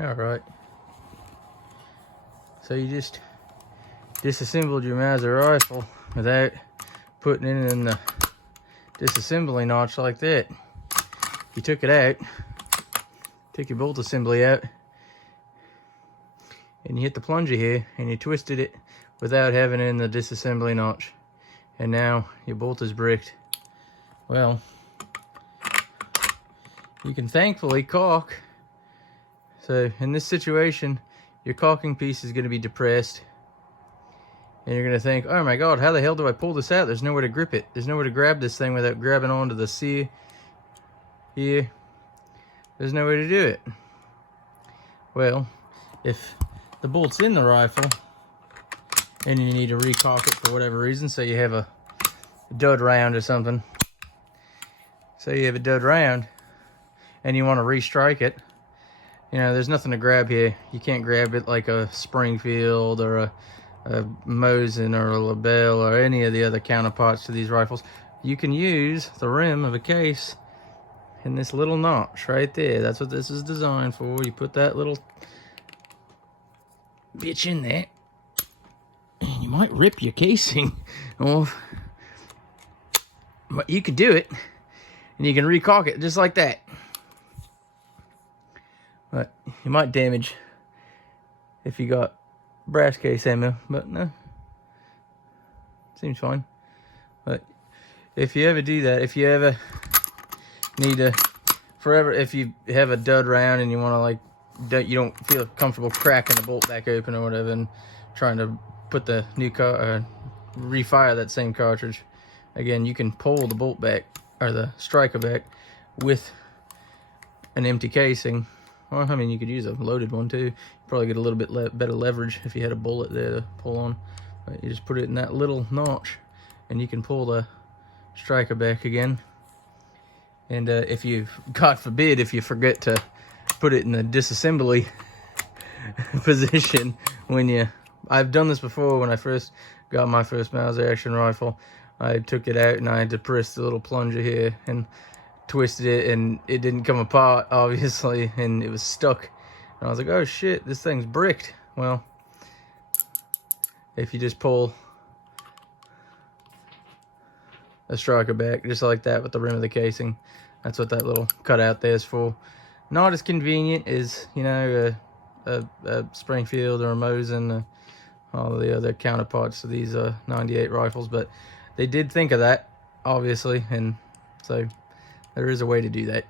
All right. So you just disassembled your Mauser rifle without putting it in the disassembly notch like that. You took it out, took your bolt assembly out, and you hit the plunger here and you twisted it without having it in the disassembly notch. And now your bolt is bricked. Well, you can thankfully caulk. So in this situation, your caulking piece is going to be depressed. And you're going to think, oh my God, how the hell do I pull this out? There's nowhere to grip it. There's nowhere to grab this thing without grabbing onto the sear here. There's no way to do it. Well, if the bolt's in the rifle and you need to recaulk it for whatever reason, so you have a dud round or something. So you have a dud round and you want to restrike it. You know, there's nothing to grab here. You can't grab it like a Springfield or a Mosin or a LaBelle or any of the other counterparts to these rifles. You can use the rim of a case in this little notch right there. That's what this is designed for. You put that little bitch in there and you might rip your casing off, but you can do it and you can recaulk it just like that. But you might damage if you got brass case ammo, but no, seems fine. But if you ever do that, if you ever need to if you have a dud round and you want to like, you don't feel comfortable cracking the bolt back open or whatever and trying to put the new refire that same cartridge, again, you can pull the bolt back or the striker back with an empty casing. Well, I mean, you could use a loaded one too. You'd probably get a little bit better leverage if you had a bullet there to pull on. But you just put it in that little notch and you can pull the striker back again. And if you, God forbid, if you forget to put it in the disassembly position when I've done this before when I first got my first Mauser action rifle. I took it out and I depressed the little plunger here and twisted it, and it didn't come apart, obviously, and it was stuck. And I was like, oh shit, this thing's bricked. Well, if you just pull a striker back just like that with the rim of the casing, that's what that little cutout there is for. Not as convenient as, you know, a Springfield or a Mosin, all the other counterparts to these 98 rifles, but they did think of that, obviously, and so there is a way to do that.